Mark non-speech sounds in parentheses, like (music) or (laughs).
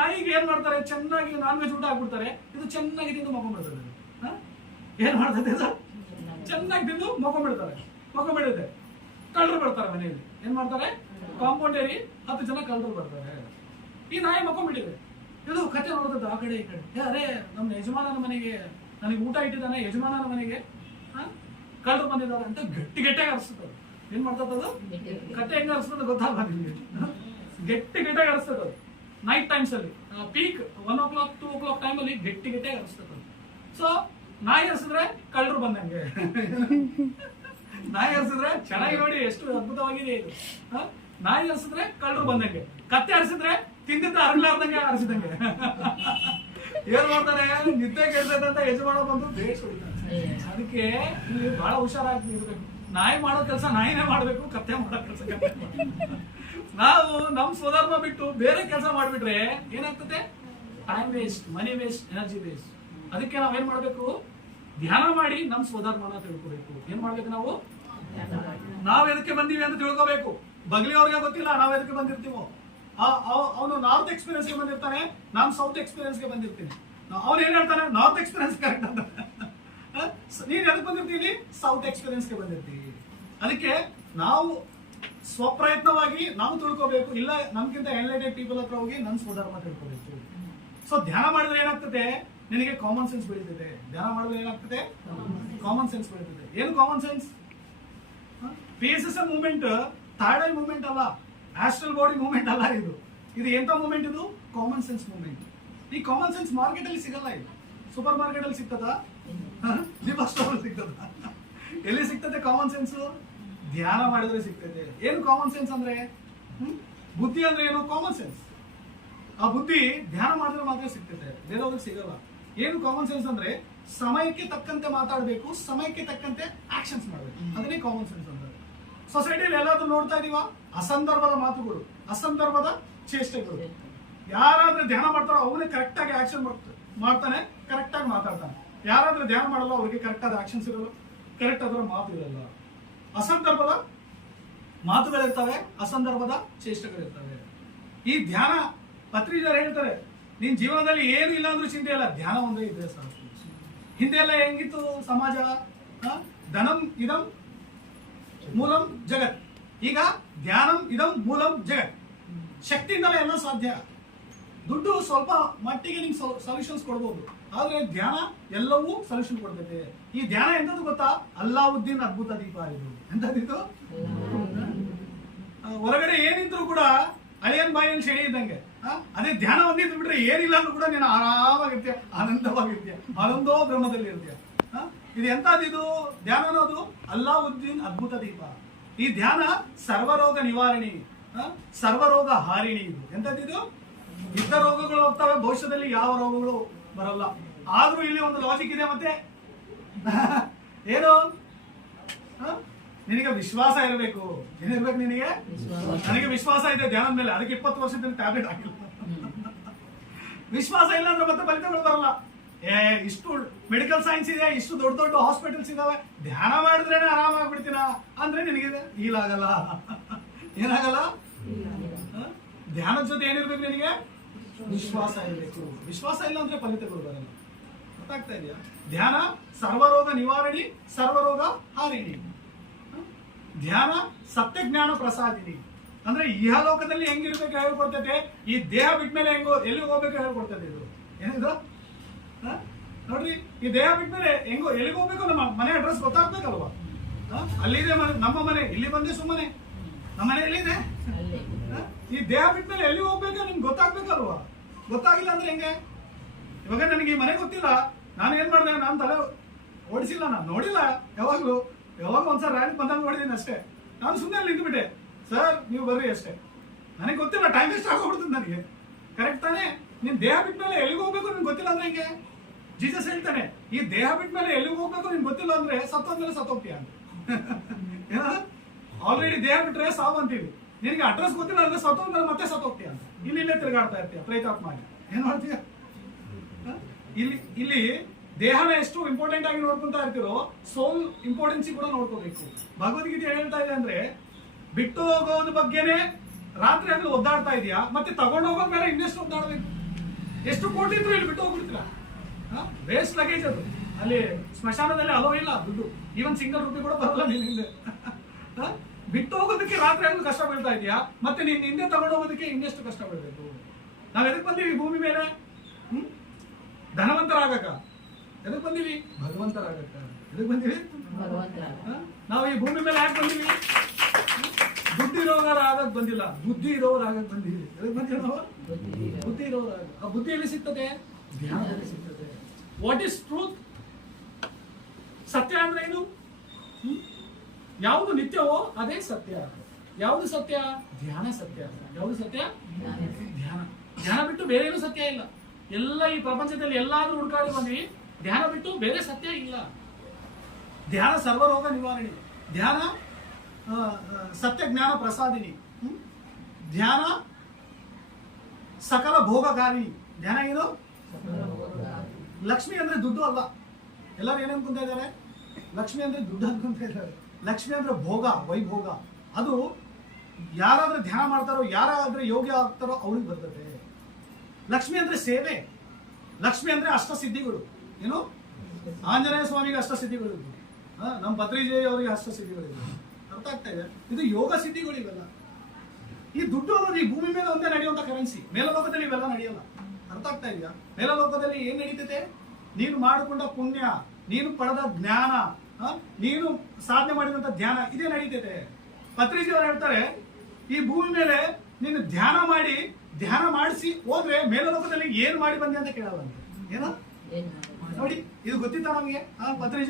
ನಾಯಿಗೆ ಏನ್ ಮಾಡ್ತಾರೆ? ಚೆನ್ನಾಗಿ ನಾನ್ ವೆಜ್ ಊಟ ಹಾಕ್ಬಿಡ್ತಾರೆ. ಇದು ಚೆನ್ನಾಗಿ ತಿಂದು. ಹ? ಏನ್ ಮಾಡ್ತದೆ ಇದು? ಚೆನ್ನಾಗಿ ತಿಂದು ಮಗೊಂಡ್ಬಿಡ್ತಾರೆ ಬಿಡುತ್ತೆ. ಕಳ್ಳರು ಬರ್ತಾರೆ ಮನೆಯಲ್ಲಿ. ಏನ್ ಮಾಡ್ತಾರೆ? ಕಾಂಪೌಂಡ್ ಏರಿ ಹತ್ತು ಜನ ಕಳ್ಳರು ಬರ್ತಾರೆ. ಈ ನಾಯಿ ಮಕ್ಕೊಂಡ್ಬಿಟ್ಟಿದೆ ಇದು ಕತೆ ನೋಡ್ತದೆ ಆ ಕಡೆ ಈ ಕಡೆ. ಅರೇ ನಮ್ಮ ಯಜಮಾನನ ಮನೆಗೆ ನನಗೆ ಊಟ ಇಟ್ಟಿದ್ದಾನೆ ಯಜಮಾನನ ಮನೆಗೆ. ಕಳ್ಳರು ಬಂದಿದ್ದಾರೆ ಅಂತ ಗಟ್ಟಿ ಗಟ್ಟಿಯಾಗಿ ಅರ್ಸ್ತದೆ ಏನ್ ಮಾಡ್ತದ ಅದು? ಕತೆ ಹೆಂಗ ಅರ್ಸ್ತದೆ ನಿಮ್ಗೆ? ಗಟ್ಟಿ ಗಟ್ಟಿಯಾಗಿ ಅರ್ಸ್ತದೆ ನೈಟ್ ಟೈಮ್ಸ್ ಅಲ್ಲಿ peak one o'clock two o'clock time ಅಲ್ಲಿ ಗಟ್ಟಿ ಗಟ್ಟಿಯಾಗಿ ಅನಿಸ್ತದೆ ಸೊ ನಾಯಿ ಹರಿಸಿದ್ರೆ ಕಳ್ಳರು ಬಂದಂಗೆ. ನಾಯಿ ಹರಿಸಿದ್ರೆ ಚೆನ್ನಾಗಿ ನೋಡಿ ಎಷ್ಟು ಅದ್ಭುತವಾಗಿದೆ ಇದು? ನಾಯಿ ಹರಿಸಿದ್ರೆ ಕಳ್ಳರು ಬಂದಂಗೆ. ಕತ್ತೆ ಹರಿಸಿದ್ರೆ ತಿಂದಿದ್ದ ಅರಳಾರ್ದಂಗೆ ಹರಿಸಿದಂಗೆ ಏನ್ ಮಾಡ್ತಾರೆ? ನಿದ್ದೆ ಕೆಡ್ತೈತೆ ಅಂತ ಯಜಮಾನ ಬಂದು ಬೇಸ್ ಅದಕ್ಕೆ ಇಲ್ಲಿ ಬಹಳ ಹುಷಾರಾಗಿ ಇರ್ಬೇಕು. ನಾಯಿ ಮಾಡೋ ಕೆಲಸ ನಾಯಿನೇ ಮಾಡ್ಬೇಕು, ಕತ್ತೆ ಮಾಡೋ ಕೆಲಸ. ನಾವು ನಮ್ ಸ್ವಧರ್ಮ ಬಿಟ್ಟು ಬೇರೆ ಕೆಲಸ ಮಾಡ್ಬಿಟ್ರೆ ಏನಾಗ್ತದೆ? Time waste money waste energy waste ಅದಕ್ಕೆ ನಾವೇನ್ ಮಾಡ್ಬೇಕು? ಧ್ಯಾನ ಮಾಡಿ ನಮ್ ಸ್ವಧರ್ಮನ ತಿಳ್ಕೋಬೇಕು. ಏನ್ ಮಾಡ್ಬೇಕು ನಾವು? ನಾವ್ ಎದಕ್ಕೆ ಬಂದೀವಿ ಅಂತ ತಿಳ್ಕೋಬೇಕು. ಬಗ್ಲಿ ಅವ್ರಿಗೆ ಗೊತ್ತಿಲ್ಲ, ನಾವ್ ಎದಕ್ಕೆ ಬಂದಿರ್ತೀವೋ. ಅವನು ನಾರ್ತ್ ಎಕ್ಸ್ಪೀರಿಯನ್ಸ್ಗೆ ಬಂದಿರ್ತಾನೆ, ನಾನ್ ಸೌತ್ ಎಕ್ಸ್ಪೀರಿಯನ್ಸ್ಗೆ ಬಂದಿರ್ತೀನಿ. ಅವ್ನು ಏನ್ ಹೇಳ್ತಾನೆ? ನಾರ್ತ್ ಎಕ್ಸ್ಪೀರಿಯನ್ಸ್ ಕರೆಕ್ಟ್ ಅಂತ. ನೀನ್ ಎದಕ್ಕೆ ಬಂದಿರ್ತೀನಿ ಸೌತ್ ಎಕ್ಸ್ಪೀರಿಯನ್ಸ್ಗೆ ಬಂದಿರ್ತೀವಿ ಅದಕ್ಕೆ ನಾವು ಸ್ವಪ್ರಯತ್ನವಾಗಿ ನಾವು ತಿಳ್ಕೋಬೇಕು. ಇಲ್ಲ, ನಮ್ಗಿಂತ ಎನ್ಲೈಟೆಡ್ ಪೀಪಲ್ ಹತ್ರ ಹೋಗಿ ನನ್ ಸ್ವಧರ್ಮ ತಿಳ್ಕೋಬೇಕು. ಸೊ ಧ್ಯಾನ ಮಾಡಿದ್ರೆ ಏನಾಗ್ತದೆ? ನಿನಗೆ ಕಾಮನ್ ಸೆನ್ಸ್ ಬೆಳೀತದೆ. ಧ್ಯಾನ ಮಾಡಿದ್ರೆ ಏನಾಗ್ತದೆ? ಕಾಮನ್ ಸೆನ್ಸ್ ಬೆಳೀತದೆ. ಏನು common sense P S movement third eye movement ಅಲ್ಲ. ಆಸ್ಟ್ರಲ್ ಬಾಡಿ ಮೂವ್ಮೆಂಟ್ ಅಲ್ಲ ಇದು. ಇದು ಎಂತ ಮೂವ್ಮೆಂಟ್ ಇದು? ಕಾಮನ್ ಸೆನ್ಸ್ ಮೂವ್ಮೆಂಟ್ ಈ ಕಾಮನ್ ಸೆನ್ಸ್ ಮಾರ್ಕೆಟ್ ಅಲ್ಲಿ ಸಿಗಲ್ಲ ಇದು. ಸೂಪರ್ ಮಾರ್ಕೆಟ್ ಅಲ್ಲಿ ಸಿಗ್ತದ? ಸಿಗ್ತದ? ಎಲ್ಲಿ ಸಿಗ್ತದೆ ಕಾಮನ್ ಸೆನ್ಸ್ ಧ್ಯಾನ ಮಾಡಿದ್ರೆ ಸಿಗ್ತದೆ ಏನು ಕಾಮನ್ ಸೆನ್ಸ್ ಅಂದ್ರೆ? ಬುದ್ಧಿ ಅಂದ್ರೆ ಏನು? ಕಾಮನ್ ಸೆನ್ಸ್ ಆ ಬುದ್ಧಿ ಧ್ಯಾನ ಮಾಡಿದ್ರೆ ಮಾತ್ರ ಸಿಗ್ತದೆ ಬೇರೆ ಹೋಗಿ ಸಿಗಲ್ಲ. ಏನು ಕಾಮನ್ ಸೆನ್ಸ್ ಅಂದ್ರೆ? ಸಮಯಕ್ಕೆ ತಕ್ಕಂತೆ ಮಾತಾಡಬೇಕು ಸಮಯಕ್ಕೆ ತಕ್ಕಂತೆ ಆಕ್ಷನ್ಸ್ ಮಾಡಬೇಕು. ಅದನ್ನೇ ಕಾಮನ್ ಸೆನ್ಸ್ ಅಂದ್ರೆ ಸೊಸೈಟಿಯಲ್ಲಿ ಎಲ್ಲಾದ್ರೂ ನೋಡ್ತಾ ಇದೀವ? ಅಸಂದರ್ಭದ ಮಾತುಗಳು ಅಸಂದರ್ಭದ ಚೇಷ್ಟೆಗಳು. ಯಾರಾದ್ರೂ ಧ್ಯಾನ ಮಾಡ್ತಾರೋ ಅವನೇ ಕರೆಕ್ಟ್ ಆಗಿ ಆಕ್ಷನ್ ಮಾಡ್ತಾನೆ ಕರೆಕ್ಟ್ ಆಗಿ ಮಾತಾಡ್ತಾನೆ. ಯಾರಾದ್ರೂ ಧ್ಯಾನ ಮಾಡಲ್ಲ ಅವ್ರಿಗೆ ಕರೆಕ್ಟ್ ಆದ ಆಕ್ಷನ್ಸ್ ಇರಲ್ಲ. ಕರೆಕ್ಟ್ ಅದರ ಮಾತು ಇರಲ್ಲ. ಅಸಂದರ್ಭದ ಮಾತುಗಳಿರ್ತವೆ, ಅಸಂದರ್ಭದ ಚೇಷ್ಟಗಳಿರ್ತವೆ ಈ ಧ್ಯಾನ ಪತ್ರಿಜರು ಹೇಳ್ತಾರೆ, ನಿನ್ ಜೀವನದಲ್ಲಿ ಏನು ಇಲ್ಲ ಅಂದ್ರೂ ಚಿಂತೆ ಇಲ್ಲ, ಧ್ಯಾನ ಒಂದೇ ಇದೆ ಸಾಕು. ಹಿಂದೆ ಎಲ್ಲ ಹೆಂಗಿತ್ತು ಸಮಾಜ? ಧನಂ ಇದಂ ಮೂಲಂ ಜಗತ್. ಈಗ ಧ್ಯಾನಂ ಇದಂ ಮೂಲಂ ಜಗತ್. ಶಕ್ತಿಯಿಂದಲೇ ಎಲ್ಲ ಸಾಧ್ಯ. ದುಡ್ಡು ಸ್ವಲ್ಪ ಮಟ್ಟಿಗೆ ನಿಮ್ಗೆ ಸೊಲ್ಯೂಷನ್ಸ್ ಕೊಡ್ಬೋದು. ಆದ್ರೆ ಧ್ಯಾನ ಎಲ್ಲವೂ ಸೊಲ್ಯೂಷನ್ ಕೊಡ್ತೈತೆ. ಈ ಧ್ಯಾನ ಎಂತದ್ದು ಗೊತ್ತಾ? ಅಲ್ಲಾವುದ್ದೀನ್ ಅದ್ಭುತ ದೀಪ ಇದು. ಎಂತದಿತ್ತು ಆ, ಹೊರಗಡೆ ಏನಿದ್ರು ಕೂಡ ಅಳಿಯನ್ ಬಾಯನ್ ಶೆಣಿ ಇದ್ದಂಗೆ. ಅದೇ ಧ್ಯಾನ ಒಂದಿದ್ರು ಬಿಟ್ರೆ ಏನಿಲ್ಲ ಅಂದ್ರೂ ಕೂಡ ನೀನು ಆರಾಮಾಗಿರ್ತೀಯ ಆನಂದವಾಗಿರ್ತೀಯ ಆನಂದೋ ಬ್ರಹ್ಮದಲ್ಲಿ ಇರ್ತೀಯ ಇದು ಎಂತದಿದು ಧ್ಯಾನ ಅನ್ನೋದು ಅಲ್ಲಾವುದ್ದೀನ್ ಅದ್ಭುತ ದೀಪ. ಈ ಧ್ಯಾನ ಸರ್ವರೋಗ ನಿವಾರಣಿ. ಸರ್ವರೋಗ ಹಾರಿಣಿ ಇದು. ಎಂತದಿದು ಇದ್ದ ರೋಗಗಳು ಹೋಗ್ತವೆ ಭವಿಷ್ಯದಲ್ಲಿ ಯಾವ ರೋಗಗಳು ಬರಲ್ಲ. ಆದ್ರೂ ಇಲ್ಲಿ ಒಂದು ಲಾಜಿಕ್ ಇದೆ ಮತ್ತೆ. (laughs) ಏನು? ನಿನಗೆ ವಿಶ್ವಾಸ ಇರಬೇಕು. ಏನಿರ್ಬೇಕು ನಿನಗೆ? ನನಗೆ ವಿಶ್ವಾಸ ಇದೆ ಧ್ಯಾನದ ಮೇಲೆ. ಅದಕ್ಕೆ ಇಪ್ಪತ್ತು ವರ್ಷದಿಂದ ಟ್ಯಾಬ್ಲೆಟ್ ಹಾಕಿಲ್ಲ. ವಿಶ್ವಾಸ ಇಲ್ಲ ಅಂದ್ರೆ ಮತ್ತೆ ಫಲಿತಗಳು ಬರಲ್ಲ. ಏ ಇಷ್ಟು ಮೆಡಿಕಲ್ ಸೈನ್ಸ್ ಇದೆ ಇಷ್ಟು ದೊಡ್ಡ ದೊಡ್ಡ ಹಾಸ್ಪಿಟಲ್ಸ್ ಇದಾವೆ. ಧ್ಯಾನ ಮಾಡಿದ್ರೇನೆ ಆರಾಮಾಗ್ಬಿಡ್ತೀನ? ಅಂದ್ರೆ ನಿನಗೆ ಈಲಾಗಲ್ಲ ಆಗಲ್ಲ. (laughs) ಏನಾಗಲ್ಲ? ಧ್ಯಾನದ ಜೊತೆ ಏನಿರ್ಬೇಕು ನಿನಗೆ? ವಿಶ್ವಾಸ ಇರಬೇಕು. ವಿಶ್ವಾಸ ಇಲ್ಲ ಅಂದ್ರೆ ಫಲಿತಗಳು ಬರಲ್ಲ. ಗೊತ್ತಾಗ್ತಾ ಇದೆಯಾ? ಧ್ಯಾನ, ಸರ್ವರೋಗ ನಿವಾರಣಿ, ಸರ್ವರೋಗ ಹಾರಿಣಿ. ಧ್ಯಾನ ಧ್ಯಾನ, ಸತ್ಯಜ್ಞಾನ ಪ್ರಸಾದಿನಿ. ಅಂದ್ರೆ ಇಹಲೋಕದಲ್ಲಿ ಹೆಂಗಿರ್ಬೇಕು ಹೇಳ್ಕೊಡ್ತೈತೆ ಈ ದೇಹ ಬಿಟ್ಮೇಲೆ ಹೆಂಗೋ ಎಲ್ಲಿ ಹೋಗ್ಬೇಕು ಹೇಳ್ಕೊಡ್ತದೆ ಇದು? ಏನಿದು? ನೋಡ್ರಿ, ಈ ದೇಹ ಬಿಟ್ಮೇಲೆ ಹೆಂಗೋ, ಎಲ್ಲಿಗೆ ಹೋಗ್ಬೇಕು? ನಮ್ಮ ಮನೆ ಅಡ್ರೆಸ್ ಗೊತ್ತಾಗ್ಬೇಕಲ್ವಾ? ಅಲ್ಲಿದೆ ಮನೆ, ನಮ್ಮ ಮನೆ, ಇಲ್ಲಿ ಬಂದೆ ಸುಮ್ಮನೆ. ನಮ್ಮ ಮನೆ ಎಲ್ಲಿದೆ? ಈ ದೇಹ ಬಿಟ್ಮೇಲೆ ಎಲ್ಲಿ ಹೋಗ್ಬೇಕು? ನಿಮ್ಗೆ ಗೊತ್ತಾಗ್ಬೇಕಲ್ವಾ? ಗೊತ್ತಾಗಿಲ್ಲ ಅಂದ್ರೆ ಹೆಂಗೆ? ಇವಾಗ ನನಗೆ ಈ ಮನೆ ಗೊತ್ತಿಲ್ಲ. ನಾನು ಏನ್ ಮಾಡಿದೆ? ನಾನು ತಲೆ ಓಡಿಸಿಲ್ಲ, ನಾನು ನೋಡಿಲ್ಲ. ಯಾವಾಗ್ಲೂ ಯಾವಾಗ ಒಂದ್ಸಲ ರ್ಯಾಂಕ್ ಬಂದಾಗ ನೋಡಿದೀನಿ ಅಷ್ಟೇ. ನಾನು ಸುಮ್ಮನೆ ನಿಂತ್ಬಿಟ್ಟೆ. ಸರ್, ನೀವು ಬರ್ರಿ ಅಷ್ಟೇ. ನನಗೆ ಗೊತ್ತಿಲ್ಲ ಟೈಮ್ ವೇಸ್ಟ್ ಆಗೋಗ್ಬಿಡ್ತದೆ ನನಗೆ. ಕರೆಕ್ಟ್ ತಾನೆ? ನಿನ್ ದೇಹ ಬಿಟ್ಮೇಲೆ ಎಲ್ಲಿಗೆ ಹೋಗ್ಬೇಕು ನಿನ್ಗೆ ಗೊತ್ತಿಲ್ಲ ಅಂದ್ರೆ ಹೆಂಗೆ? ಜೀಸಸ್ ಹೇಳ್ತಾನೆ, ಈ ದೇಹ ಬಿಟ್ಮೇಲೆ ಎಲ್ಲಿಗೆ ಹೋಗ್ಬೇಕು ನಿನ್ಗೆ ಗೊತ್ತಿಲ್ಲ ಅಂದ್ರೆ ಸತ್ತೋದ್ಮೇಲೆ ಸತ್ತೋಗ್ತೀಯ ಅಂತ. (laughs) ಆಲ್ರೆಡಿ ದೇಹ ಬಿಟ್ರೆ ಸಾವು ಅಂತೀವಿ ನಿನಗೆ ಅಡ್ರೆಸ್ ಗೊತ್ತಿಲ್ಲ ಅಂದ್ರೆ ಸತ್ತೋದ್ಮೇಲೆ ಮತ್ತೆ ಸತ್ತೋಗ್ತೀಯ ಅಂತ ಇಲ್ಲಿ ಇಲ್ಲೇ ತಿರುಗಾಡ್ತಾ ಇರ್ತೀಯ? ಪ್ರೇತಾತ್ಮ ಮಾಡಿ. ಏನ್ ಮಾಡ್ತೀಯ? ಇಲ್ಲಿ ಇಲ್ಲಿ ದೇಹನ ಎಷ್ಟು ಇಂಪಾರ್ಟೆಂಟ್ ಆಗಿ ನೋಡ್ಕೊಂತಾ ಇರ್ತೀರೋ ಸೋಲ್ ಇಂಪಾರ್ಟೆನ್ಸ್ ಕೂಡ ನೋಡ್ಕೋಬೇಕು. ಭಗವದ್ಗೀತೆ ಹೇಳ್ತಾ ಇದೆ ಅಂದ್ರೆ, ಬಿಟ್ಟು ಹೋಗೋದ್ ಬಗ್ಗೆನೆ ರಾತ್ರಿ ಅಂದ್ರೆ ಒದ್ದಾಡ್ತಾ ಇದೆಯಾ? ಮತ್ತೆ ತಗೊಂಡು ಹೋಗೋದ್ ಮೇಲೆ ಇನ್ನೆಷ್ಟು ಒದ್ದಾಡ್ಬೇಕು? ಎಷ್ಟು ಕೋಟಿ ಇಲ್ಲಿ ಬಿಟ್ಟು ಹೋಗ್ಬಿಡ್ತೀರಾ? ವೇಸ್ಟ್ ಲಗೇಜ್ ಅದು. ಅಲ್ಲಿ ಸ್ಮಶಾನದಲ್ಲಿ ಅಲೋ ಇಲ್ಲ ದುಡ್ಡು. ಈವನ್ ಸಿಂಗಲ್ ರೂಪಿ ಕೂಡ ಬರಲ್ಲ ನಿನ್ನಿಂದ? ಬಿಟ್ಟು ಹೋಗೋದಕ್ಕೆ ರಾತ್ರಿ ಆಗಲು ಕಷ್ಟ ಬೀಳ್ತಾ ಇದೆಯಾ? ಮತ್ತೆ ನೀನ್ ಹಿಂದೆ ತಗೊಂಡು ಹೋಗೋದಕ್ಕೆ ಇನ್ನೆಷ್ಟು ಕಷ್ಟ ಬೀಳ್ಬೇಕು? ನಾವ್ ಎದಕ್ ಬಂದೀವಿ ಭೂಮಿ ಮೇಲೆ? ಹ್ಮ್? ಧನವಂತರಾಗಕ. ಎದಕ್ ಬಂದೀವಿ? ಭಗವಂತರಾಗಕ. ಎದಕ್ ಬಂದೀವಿ? ನಾವು ಈ ಭೂಮಿ ಮೇಲೆ ಯಾಕೆ ಬಂದೀವಿ? ಬುದ್ಧಿ ಇರೋರ ಆಗಕ್ ಬಂದಿಲ್ಲ. ಬುದ್ಧಿ ಇರೋರು ಆಗಕ್ ಬಂದಿವಿ. ಎದಕ್ ಬಂದಿವಿ ನಾವು? ಬುದ್ಧಿ ಇರೋರು ಆ ಬುದ್ಧಿ ಎಲ್ಲಿ ಸಿಗ್ತದೆ? ಧ್ಯಾನದಲ್ಲಿ ಸಿಗ್ತದೆ. ವಾಟ್ ಇಸ್ ಟ್ರೂತ್ ಸತ್ಯ ಅಂದ್ರೆ ಏನು? ಯಾವುದು ನಿತ್ಯವೋ ಅದೇ ಸತ್ಯ. ಯಾವುದು ಸತ್ಯ? ಧ್ಯಾನ ಸತ್ಯ. ಯಾವುದು ಸತ್ಯ? ಧ್ಯಾನ. ಧ್ಯಾನ. ಬಿಟ್ಟು ಬೇರೆ ಏನು ಸತ್ಯ ಇಲ್ಲ. ಎಲ್ಲ ಈ ಪ್ರಪಂಚದಲ್ಲಿ ಎಲ್ಲಾದ್ರೂ ಹುಡುಕಾಡಿ ಬಂದ್ವಿ. ಧ್ಯಾನ ಬಿಟ್ಟು ಬೇರೆ ಸತ್ಯ ಇಲ್ಲ. ಧ್ಯಾನ ಸರ್ವರೋಗ ನಿವಾರಣೆ. ಧ್ಯಾನ ಸತ್ಯ ಜ್ಞಾನ ಪ್ರಸಾದಿನಿ. ಹ್ಮ್? ಧ್ಯಾನ ಸಕಲ ಭೋಗಕಾರಿ ಧ್ಯಾನ ಏನು? ಲಕ್ಷ್ಮಿ ಅಂದ್ರೆ ದುಡ್ಡು ಅಲ್ಲ. ಎಲ್ಲರೂ ಏನ್ ಅನ್ಕೊಂತ ಇದ್ದಾರೆ? ಲಕ್ಷ್ಮಿ ಅಂದ್ರೆ ದುಡ್ಡು ಅನ್ಕೊಂತ ಇದ್ದಾರೆ. ಲಕ್ಷ್ಮಿ ಅಂದ್ರೆ ಭೋಗ, ವೈಭೋಗ. ಅದು ಯಾರಾದರೂ ಧ್ಯಾನ ಮಾಡ್ತಾರೋ, ಯಾರಾದ್ರೂ ಯೋಗ್ಯ ಆಗ್ತಾರೋ ಅವ್ರಿಗೆ ಬರ್ತದೆ. ಲಕ್ಷ್ಮಿ ಅಂದ್ರೆ ಸೇವೆ. ಲಕ್ಷ್ಮಿ ಅಂದ್ರೆ ಅಷ್ಟಸಿದ್ಧಿಗಳು. ಏನು? ಆಂಜನೇಯ ಸ್ವಾಮಿಗೆ ಅಷ್ಟಸಿದ್ಧಿಗಳು ನಮ್ಮ ಭದ್ರೀಜಯ ಅವರಿಗೆ ಅಷ್ಟಸಿದ್ಧಿಗಳು ಇದ್ವು. ಅರ್ಥ ಆಗ್ತಾ ಇದೆ? ಇದು ಯೋಗ ಸಿದ್ಧಿಗಳು ಇವೆಲ್ಲ ಈ ದುಡ್ಡು ಅನ್ನೋದು ಈ ಭೂಮಿ ಮೇಲೆ ಒಂದೇ ನಡೆಯುವಂತ ಕರೆನ್ಸಿ ಮೇಲಲೋಕದಲ್ಲಿ ಇವೆಲ್ಲ ನಡೆಯಲ್ಲ. ಅರ್ಥ ಆಗ್ತಾ ಇದೆಯಾ? ಮೇಲಲೋಕದಲ್ಲಿ ಏನ್ ನಡೀತೈತೆ? ನೀನು ಮಾಡಿಕೊಂಡ ಪುಣ್ಯ, ನೀನು ಪಡೆದ ಜ್ಞಾನ ನೀನು ಸಾಧನೆ ಮಾಡಿದಂತ ಧ್ಯಾನ ಇದೇ ನಡೀತೈತೆ. ಪತ್ರಿಕೆ ಅವರು ಹೇಳ್ತಾರೆ ಈ ಭೂಮಿ ಮೇಲೆ ನೀನು ಧ್ಯಾನ ಮಾಡಿ ಧ್ಯಾನ ಮಾಡಿಸಿ ಹೋದ್ರೆ ಮೇಲಲೋಕದಲ್ಲಿ ಏನ್ ಮಾಡಿ ಬಂದೆ ಅಂತ ಕೇಳಲ್ಲ ಏನ? ನೋಡಿ ಇದು ಗೊತ್ತಿತ್ತ ನಮಗೆ? ಪತ್ರಿಜಿ